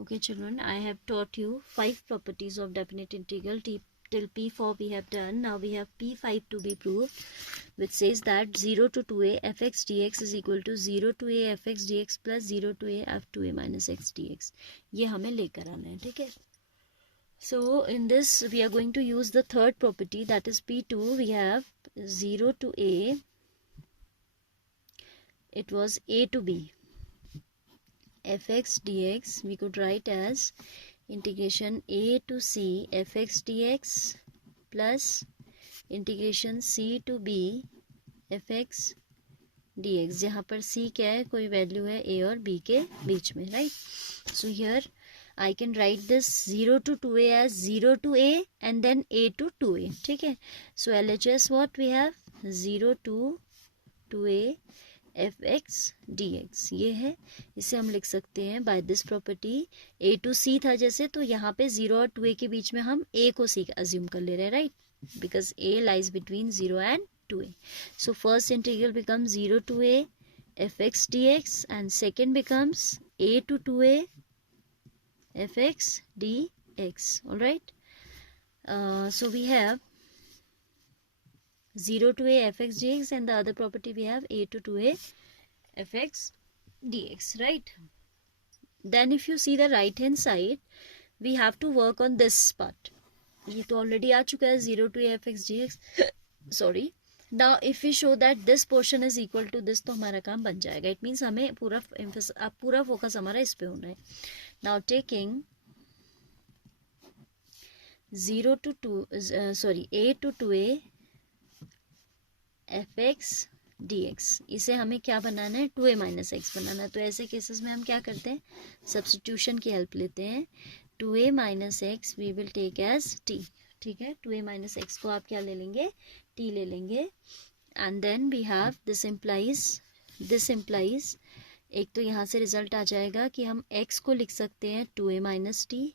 Okay children, I have taught you 5 properties of definite integral. Till P4 we have done. Now we have P5 to be proved, which says that 0 to 2a fx dx is equal to 0 to a fx dx plus 0 to a f2a minus x dx. ये हमें लेकर आना है, ठीक है. So in this we are going to use the third property, that is P2. We have 0 to a, it was a to b, fx dx we could write as integration a to c fx dx plus integration c to b fx dx, जहाँ पर c क्या है, कोई value है a और b के बीच में, right. So here I can write this 0 to 2a as 0 to a and then a to 2a, ठीक है. So LHS what we have 0 to 2a fx dx, ये है. इसे हम लिख सकते हैं by this property. a to c था जैसे, तो यहाँ पे 0 और 2a के बीच में हम a को c अज्यूम कर ले रहे हैं, right, because a lies between 0 and 2a. So first integral becomes 0 to a fx dx and second becomes a to 2a fx dx. All right. So we have 0 to a fx dx and the other property we have a to 2a fx dx, right. Then if you see the right hand side, we have to work on this part. ये तो already आ चुका है 0 to a fx dx. Sorry. Now if we show that this portion is equal to this, तो हमारा काम बन जाएगा. It means हमें पूरा फोकस हमारा इस पे होना है. Now taking 0 to 2 sorry a to 2a fx dx, इसे हमें क्या बनाना है, 2a minus x बनाना है. तो ऐसे केसेस में हम क्या करते हैं, सब्स्टिट्यूशन की हेल्प लेते हैं. 2a minus x we will take as t, ठीक है. 2a minus x को आप क्या ले लेंगे, t ले लेंगे. and then we have this implies एक तो यहाँ से रिजल्ट आ जाएगा कि हम x को लिख सकते हैं 2a minus t,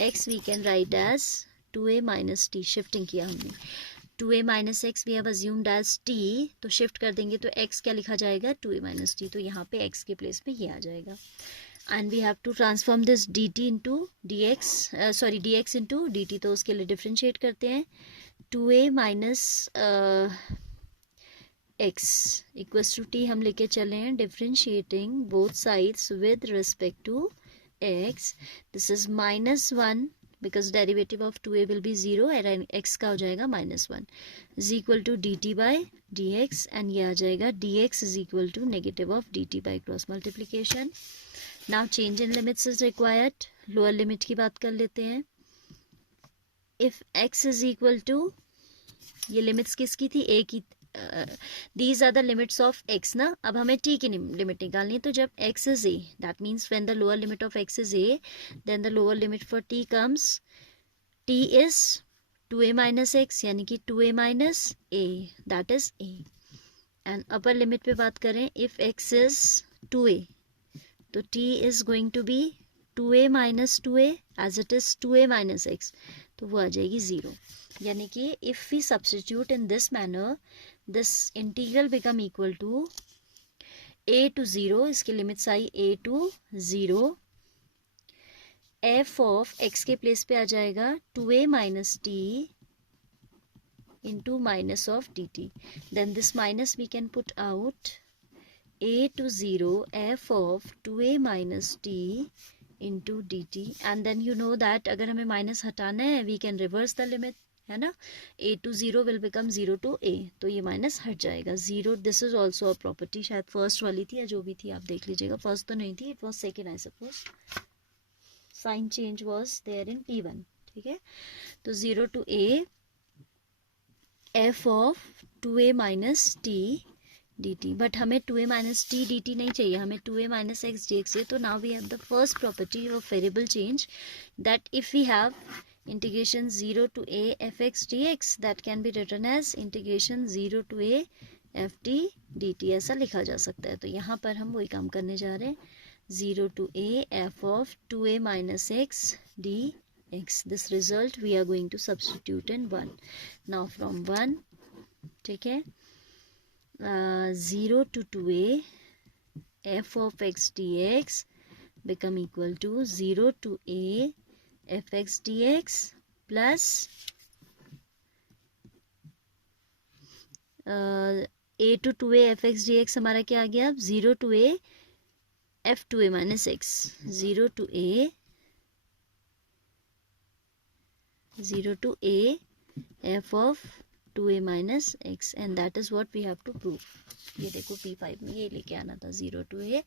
x we can write as 2a minus t. Shifting किया हमने. 2a minus x we have assumed as t, तो शिफ्ट कर देंगे तो x क्या लिखा जाएगा, 2a minus t. तो यहाँ पे x के प्लेस पे ये आ जाएगा. and we have to transform this dt into dx, dx into dt. तो उसके लिए डिफ्रेंशिएट करते हैं. 2a minus x equals to t हम लेके चले हैं. Differentiating both sides with respect to x. This is -1 because derivative of 2a will be 0 and x का हो जाएगा -1 is equal to dt by dx and ये आ जाएगा dx is equal to negative of dt by cross multiplication. Now change in limits is required. Lower limit की बात कर लेते हैं. if x is equal to, ये लिमिट्स किसकी थी, a की. these are the limits of x ना. अब हमें t की लिमिट निकालनी है. तो जब x is a, that means when the lower limit of x is a, then the lower limit for t comes, t is 2a minus x यानी कि 2a minus a, that is a. and upper limit पे बात करें, if x is 2a, तो t is going to be 2a minus 2a as it is 2a minus x, तो वो आ जाएगी 0. यानी कि if we substitute in this manner, this integral become equal to a to 0, इसकी limits I a to 0. f of x के place पे आ जाएगा 2a minus t into minus of dt. then this minus we can put out. a to 0 f of 2a minus t into dt. and then you know that अगर हमें minus हटाना है, we can reverse the limit, है ना. a to 0 will become 0 to a, तो ये minus हट जाएगा 0. This is also a property, शायद फर्स्ट वाली थी या जो भी थी आप देख लीजिएगा. फर्स्ट तो नहीं थी, it was second I suppose. Sign change was there in P1, ठीक है. तो 0 to a f of 2a minus t dt. But हमें 2a minus t dt नहीं चाहिए, हमें 2a minus x dx चाहिए. तो now we have the first property of variable change, that if we have integration 0 to a fx dx, that can be written as integration 0 to a ft dt, ऐसा लिखा जा सकता है. तो यहाँ पर हम वही काम करने जा रहे हैं. 0 to a f of 2a minus x dx. this result we are going to substitute in 1. now from 1, ठीक है, 0 to 2a f of x dx become equal to 0 to a fx dx plus a to 2a fx dx हमारा क्या आ गया अब 0 to a f to a minus x 0 to a f of 2a minus x and that is what we have to prove. ये देखो P5 में ये लेके आना था 0 to a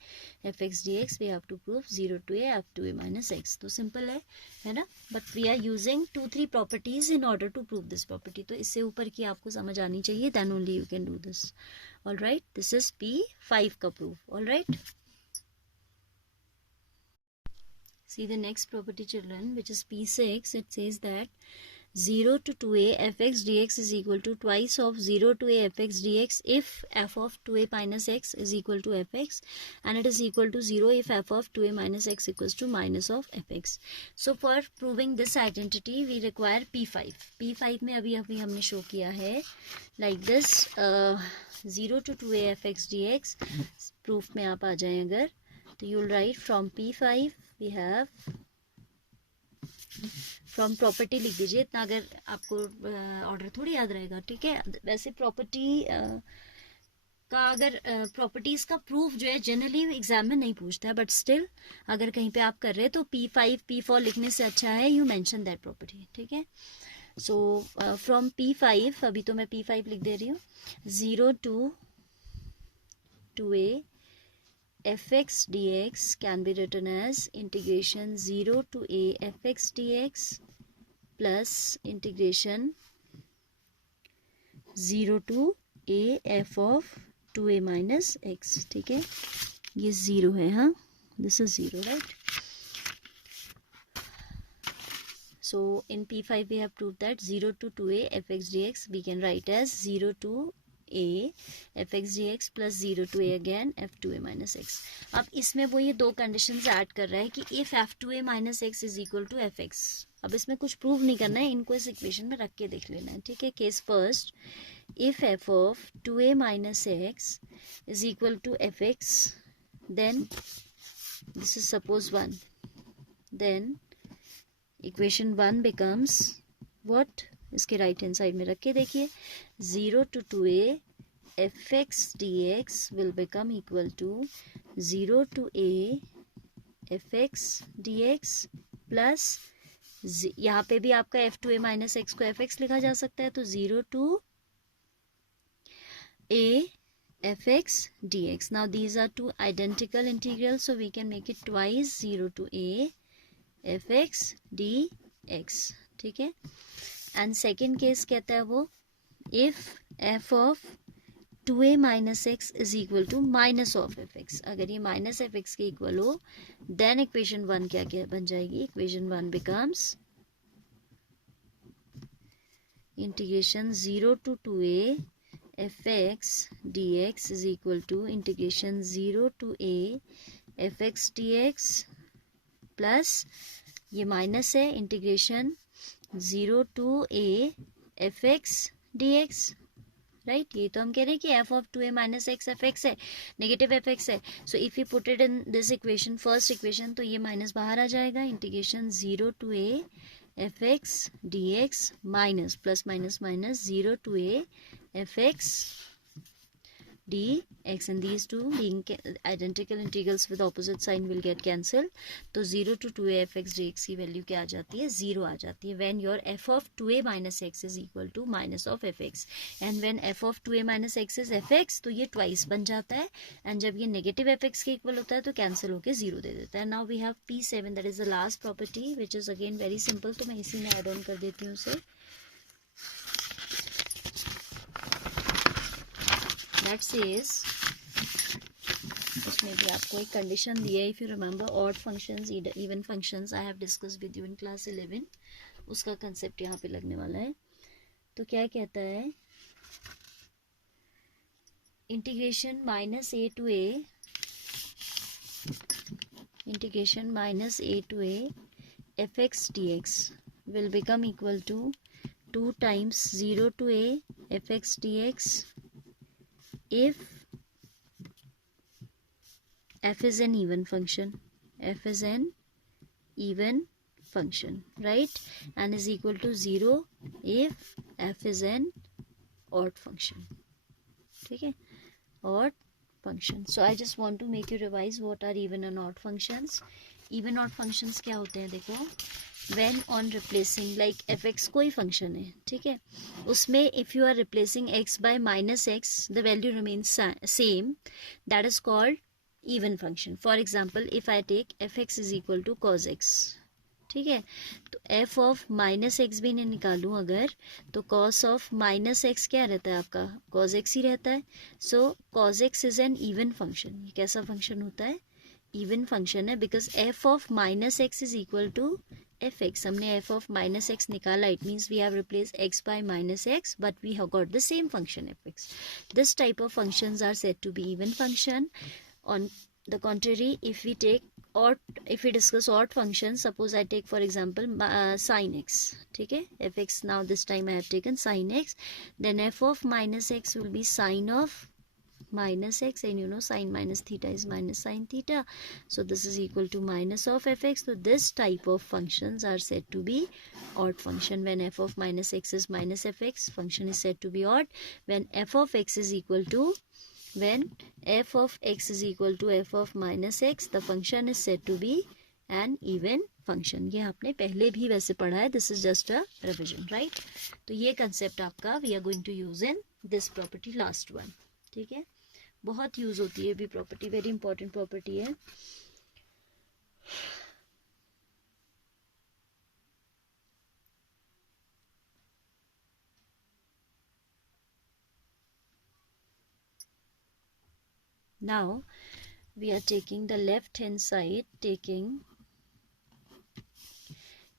fx dx we have to prove 0 to a f to a minus x. तो simple है ना, but we are using 2-3 properties in order to prove this property. तो इससे ऊपर की आपको समझ आनी चाहिए, then only you can do this. All right, this is P5 का proof. All right. See the next property, children, which is P6. It says that 0 to 2a fx dx is equal to twice of 0 to a fx dx if f of 2a minus x is equal to fx and it is equal to 0 if f of 2a minus x equals to minus of fx. So for proving this identity we require P5. P5 में अभी हमने show किया है like this 0 to 2a fx dx proof में आप आ जाएं अगर तो you'll write from P5 we have from property लिख दीजिए इतना, अगर आपको ऑर्डर थोड़ी याद रहेगा, ठीक है. वैसे प्रॉपर्टी का अगर प्रॉपर्टीज का प्रूफ जो है जनरली एग्जाम में नहीं पूछता है, बट स्टिल अगर कहीं पे आप कर रहे हैं तो P5 P4 लिखने से अच्छा है यू मेंशन दैट प्रॉपर्टी, ठीक है. सो फ्रॉम P5 अभी तो मैं P5 लिख दे रही हूँ 0 to 2a fx dx can be written as integration 0 to a fx dx plus integration 0 to a f of 2a minus x. ठीक है, ये 0 है, हाँ, this is 0, right? So in P5 we have proved that 0 to 2a fx dx we can write as 0 to a fx dx plus 0 to a again f to a minus x. अब इसमें वो ये दो conditions add कर रहा है कि if f to a minus x is equal to fx. अब इसमें कुछ प्रूव नहीं करना है, इनको इस इक्वेशन में रख के देख लेना है, ठीक है. Case first, if f of 2a minus x is equal to fx then this is suppose 1, then equation 1 becomes what? इसके राइट हैंड साइड में रख के देखिए 0 to 2a fx dx will become equal to 0 to a fx dx plus यहाँ पे भी आपका f to a minus x को fx लिखा जा सकता है, तो 0 to a fx dx. Now these are two identical integrals, so we can make it twice 0 to a fx dx, ठीक है. एंड सेकेंड केस कहता है वो if f of 2a minus x is equal to minus of fx. अगर ये minus fx के equal हो then equation 1 क्या क्या बन जाएगी? Equation 1 becomes integration 0 to 2a fx dx is equal to integration 0 to a fx dx plus ये minus है integration 0 to a fx dx, right. ये तो हम कह रहे हैं कि f of 2a minus x fx है, नेगेटिव fx है. So if you put it in this equation, first equation, तो ये माइनस बाहर आ जाएगा. Integration 0 to a fx dx minus plus minus minus 0 to a fx dx and these two being identical integrals with opposite sign will get cancelled. तो 0 to 2a fx dx की value क्या आ जाती है? 0 आ जाती है when your f of 2a minus x is equal to minus of fx, and when f of 2a minus x is fx तो ये twice बन जाता है, and जब ये negative fx के इक्वल होता है तो कैंसिल होके 0 दे देता है. now we have P7, that is the last property which is again very simple, तो मैं इसी में ऐड ऑन कर देती हूँ उसे. That says उसमें भी आपको एक कंडीशन दी है. If you remember odd functions, even functions I have discuss with you in class 11, उसका कंसेप्ट यहाँ पे लगने वाला है. तो क्या कहता है? Integration minus a to a integration minus a to a fx dx will become equal to 2 times 0 to a fx dx if f is an even function, f is an even function, right? And is equal to 0 if f is an odd function. ठीक है, odd function. So I just want to make you revise what are even and odd functions. Even odd functions क्या होते हैं देखो, when on replacing like fx कोई function है, ठीक है, उसमें if you are replacing x by minus x, the value remains same, that is called even function. For example, if I take fx is equal to cos x, ठीक है, तो f of minus x भी नहीं निकालूं अगर, तो cos of minus x क्या रहता है आपका, cos x ही रहता है. So cos x is an even function. ये कैसा फंक्शन होता है, इवन फंक्शन है, because f of minus x is equal to f x. हमने f ऑफ माइनस एक्स निकाला, it means we have replace x by minus x, but we have got the same function f x. This type of functions are said to be even function. On the contrary, if we take or if we discuss odd functions, suppose I take for example sin x, ठीक है, fx, now this time I have taken sin x, then f of minus x will be sin of minus x, and you know sin minus theta is minus sin theta, so this is equal to minus of fx. So this type of functions are said to be odd function. When f of minus x is minus fx, function is said to be odd. When f of x is equal to, when f of x is equal to f of minus x, the function is said to be an even function. ये आपने पहले भी वैसे पढ़ा है, this is just a revision, right? तो ये concept आपका we are going to use in this property, last one, ठीक है, बहुत यूज होती है भी प्रॉपर्टी, वेरी इंपॉर्टेंट प्रॉपर्टी है. Now we are taking the left hand side, taking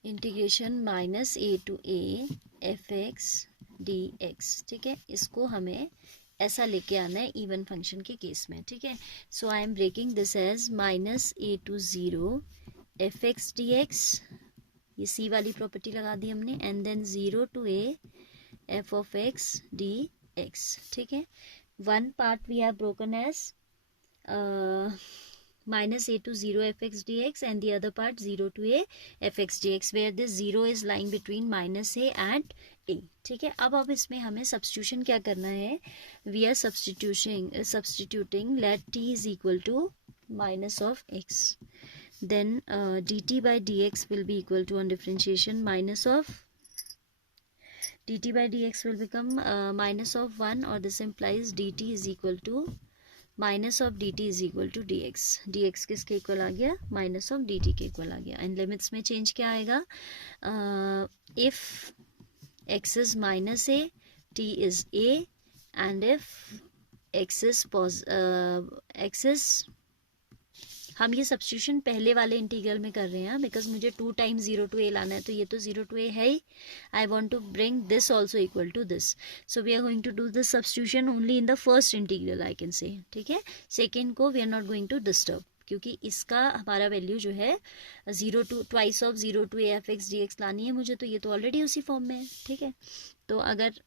integration minus a to a fx dx, ठीक है, इसको हमें ऐसा लेके आना है इवन फंक्शन के केस में, ठीक है. So I am breaking this as minus a to zero f x d x, ये सी वाली प्रॉपर्टी लगा दी हमने, and then 0 to a f of x d x, ठीक है. One part we have broken as minus a to 0 fx dx and the other part 0 to a fx dx, where this 0 is lying between minus a and a, ठीक है. अब इसमें हमें substitution क्या करना है, we are substituting let t is equal to minus of x, then dt by dx will be equal to, on differentiation, minus of dt by dx will become minus of 1, or this implies dt is equal to minus of d t is equal to d x. D x किसके equal आ गया, minus of d t के equal आ गया. And limits में change क्या आएगा, if x is minus a, t is a, and if x is हम ये सब्स्टिट्यूशन पहले वाले इंटीग्रल में कर रहे हैं बिकॉज मुझे 2 टाइम्स 0 टू ए लाना है, तो ये तो 0 टू ए है ही. I want to bring this also equal to this, so we are going to do this substitution only in the first integral, I can say, ठीक है. सेकेंड को we are not going to disturb, क्योंकि इसका हमारा value जो है 0 to twice of 0 to a f x d x लानी है मुझे, तो ये तो ऑलरेडी उसी फॉर्म में है, ठीक है. तो अगर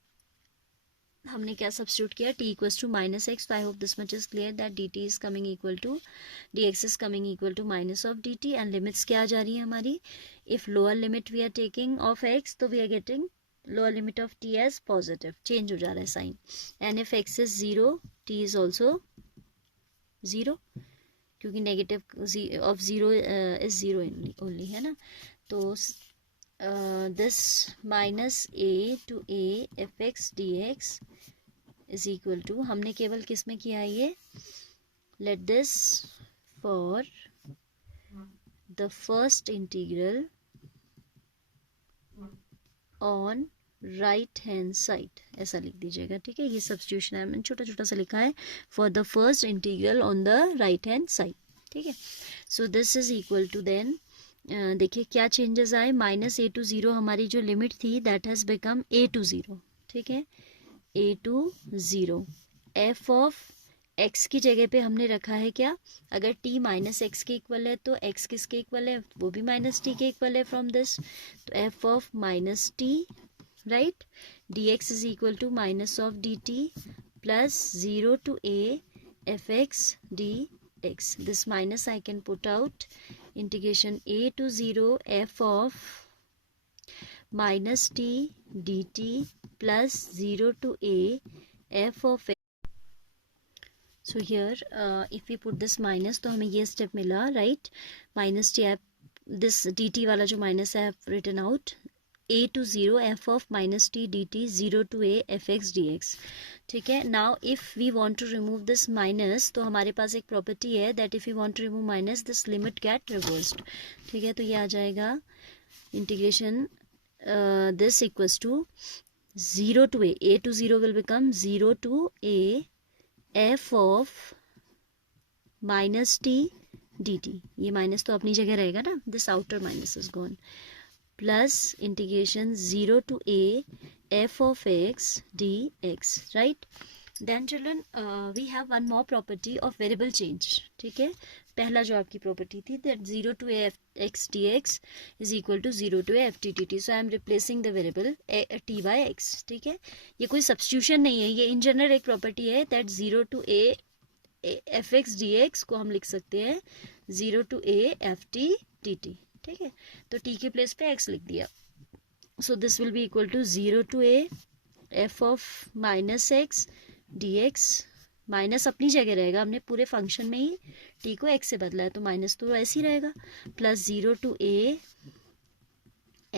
हमने क्या सब्स्टिट्यूट किया, t equals to minus x, तो I hope this much is clear that dt is coming equal to dx is coming equal to minus of dt. And limits क्या आ जा रही है हमारी, if lower limit we are taking of x, तो we are getting lower limit of t as positive, change हो जा रहा है sign. And if x is 0, t is also 0, क्योंकि नेगेटिव ऑफ 0 इज 0 ओनली, है ना. तो this minus a to a fx dx is equal to, हमने केवल किस में किया है ये, let this for the first integral on right hand side, ऐसा लिख दीजिएगा, ठीक है. ये सब्स्टिट्यूशन है, मैंने छोटा छोटा सा लिखा है, for the first integral on the right hand side, ठीक है. so this is equal to then देखिए क्या चेंजेस आए, माइनस ए टू 0 हमारी जो लिमिट थी that has become a to 0, ठीक है, a to 0. F of x की जगह पे हमने रखा है क्या, अगर टी माइनस एक्स के इक्वल है तो एक्स किसके इक्वल है, वो भी माइनस टी के इक्वल है फ्रॉम दिस, तो f of minus t, right, d x is equal to minus of d t plus 0 to a f x d x. This minus I can put out integration a to 0 f of minus t dt plus 0 to a f of x. So here if we put this minus तो हमें ये step मिला, right? minus t, this dt वाला जो minus है written out, a to 0 f of minus t dt 0 to a fx dx. ठीक है. Now if we want to remove this minus तो हमारे पास एक property है that if we want to remove minus this limit get reversed. ठीक है. तो ये आ जाएगा integration this equals to 0 to a to 0 will become 0 to a f of minus t dt. ये minus तो अपनी जगह रहेगा ना, this outer minus is gone, plus integration 0 to a f of x dx, right? Then children we have one more property of variable change. ठीक है. पहला जो आपकी property थी that 0 to a f x dx is equal to 0 to a f t dt. So I am replacing the variable t by x. ठीक है. ये कोई substitution नहीं है, ये in general एक property है that 0 to a f x d x को हम लिख सकते हैं 0 to a F T D T. ठीक है. तो t के प्लेस पे x लिख दिया. So this will be equal to 0 to a f of minus x d x. Minus अपनी जगह रहेगा, हमने पूरे फंक्शन में ही t को x से बदला है तो माइनस तो ऐसे ही रहेगा, plus 0 to a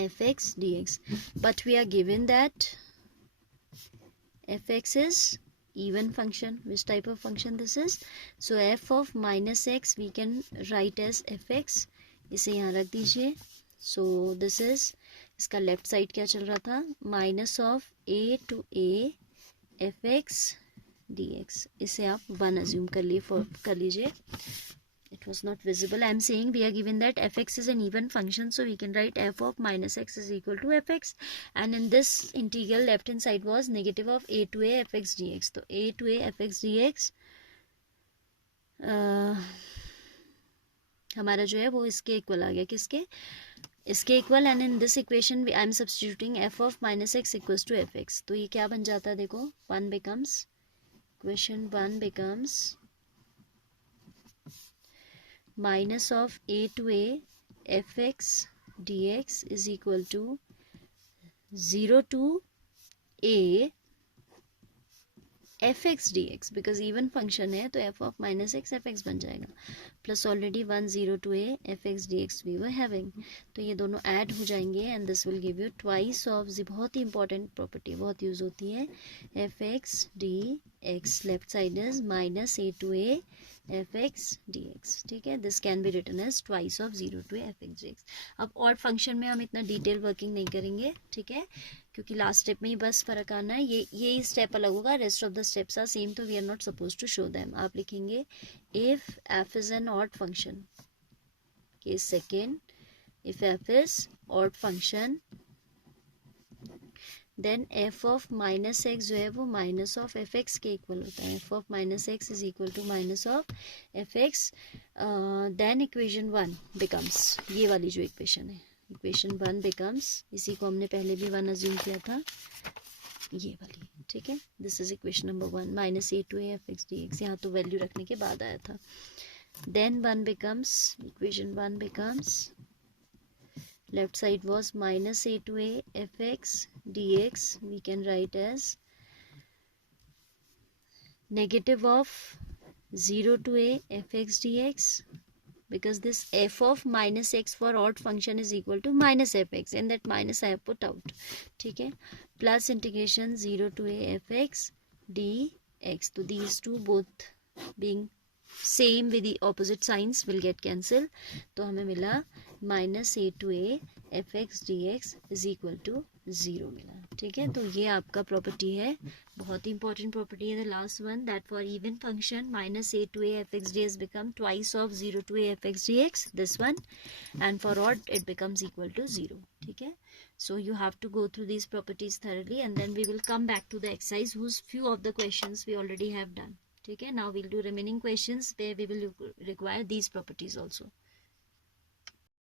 f x d x. But we are given that f x is even function. Which type of function this is? So f of minus x we can write as fx. इसे यहाँ रख दीजिए. So this is, इसका left side क्या चल रहा था, minus of a to a fx dx. इसे आप 1 अज्यूम कर लीजिए. It was not visible. I am saying we are given that fx is an even function, so we can write f of minus x is equal to fx. And in this integral left hand side was negative of a to a fx dx. तो a to a fx dx हमारा जो है वो इसके equal आ गया. किसके? इसके equal. And in this equation I am substituting f of minus x equals to fx. तो ये क्या बन जाता है देखो, 1 becomes, equation 1 becomes minus of a to a fx dx is equal to 0 to a fx dx. Because even function है तो f of minus x fx बन जाएगा, plus already 1 0 to a fx dx we were having. तो ये दोनों add हो जाएंगे and this will give you twice of, बहुत ही इंपॉर्टेंट प्रॉपर्टी, बहुत यूज होती है, fx dx. Left side is minus a to a fx dx. ठीक है. This can be written as twice of 0 to a fx dx. अब और function में हम इतना डिटेल वर्किंग नहीं करेंगे. ठीक है, क्योंकि लास्ट स्टेप में ही बस फर्क आना है. ये स्टेप अलग होगा, rest of the steps are same, तो we are not suppose to show them. आप लिखेंगे if f is an odd function. Case second, if f is odd function then f of minus x जो है वो minus of fx के equal होता है. f of minus x is equal to minus of fx. then equation 1 becomes, ये वाली जो equation है, इक्वेशन 1 becomes, इसी को हमने पहले भी 1 अज्यूम किया था, ये वाली. ठीक है. This is equation number 1, minus a to a fx dx. यहाँ तो वैल्यू रखने के बाद आया था. then 1 becomes, equation 1 becomes, left side was minus a to a fx dx, we can write as negative of 0 to a fx dx, because this f of minus x for odd function is equal to minus fx, and that minus I have put out. ठीक है. plus integration 0 to a fx dx. तो these two both being same with the opposite signs will get cancelled. तो हमें मिला minus a to a fx dx is equal to 0 मिला. ठीक है. तो ये आपका प्रॉपर्टी है, बहुत ही इंपॉर्टेंट प्रॉपर्टी है, the last one, that for even function minus a to a fx dx become twice of 0 to a fx dx, this one, and for odd it becomes equal to 0. ठीक है. So you have to go through these properties thoroughly and then we will come back to the exercise whose few of the questions we already have done. ठीक है. Now we'll do remaining questions where we will require these properties also.